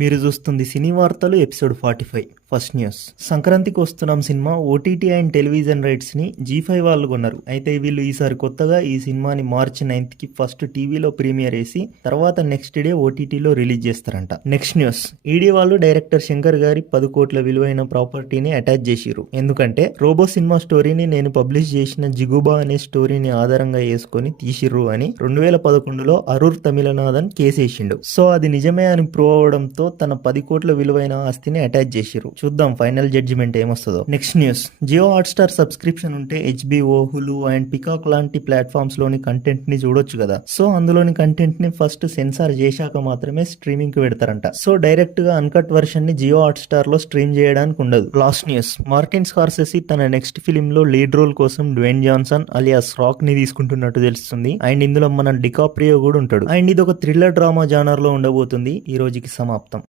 మీరు చూస్తుంది సినీ వార్తలు ఎపిసోడ్ 45 ఫస్ట్ న్యూస్. సంక్రాంతికి వస్తున్నాం cinema OTT and television rights ని G5 వాళ్ళు కొన్నారు. అయితే వీళ్ళు ఈసారి కొత్తగా ఈ సినిమాని మార్చి 9th కి ఫస్ట్ టీవీలో ప్రీమియర్ వేసి తర్వాత నెక్స్ట్ డే ఓటీటీలో రిలీజ్ చేస్తారంట. Next news. ఈడీ వాళ్ళు డైరెక్టర్ శంకర్ గారి 10 కోట్ల విలువైన ప్రాపర్టీని అటాచ్ చేసిరు. ఎందుకంటే రోబో సినిమా స్టోరీని నేను పబ్లిష్ చేసిన జిగుబా అనే స్టోరీని ఆధారంగా చేసుకొని తీసిర్రు అని 2011లో అరూర్ తమిళనాథన్ కేసేసిండు. సో అది నిజమే అని ప్రూవ్ అవడంతో తన 10 కోట్ల విలువైన ఆస్తిని అటాచ్ చేసిరు. చూద్దాం final judgement ఏమొస్తుందో. Next news. Jio Hotstar subscription ఉంటే HBO, హులు అండ్ పికాక్ లాంటి ప్లాట్ఫామ్స్ లోని కంటెంట్ ని చూడొచ్చు కదా. సో అందులోని కంటెంట్ ని ఫస్ట్ సెన్సార్ చేశాక మాత్రమే స్ట్రీమింగ్ కి పెడతారంట. సో డైరెక్ట్ గా అన్కట్ వర్షన్ ని జియో హాట్స్టార్ లో స్ట్రీమ్ చేయడానికి ఉండదు. Last news. మార్టిన్ స్కార్సెసీ తన నెక్స్ట్ ఫిలిం లో లీడ్ రోల్ కోసం డ్వేన్ జాన్సన్ అలియాస్ రాక్ ని తీసుకుంటున్నట్టు తెలుస్తుంది. అండ్ ఇందులో మన డికాప్రియో కూడా ఉంటాడు. అండ్ ఇది ఒక థ్రిల్లర్ డ్రామా జానర్ లో ఉండబోతుంది. ఈ రోజుకి సమాప్తం.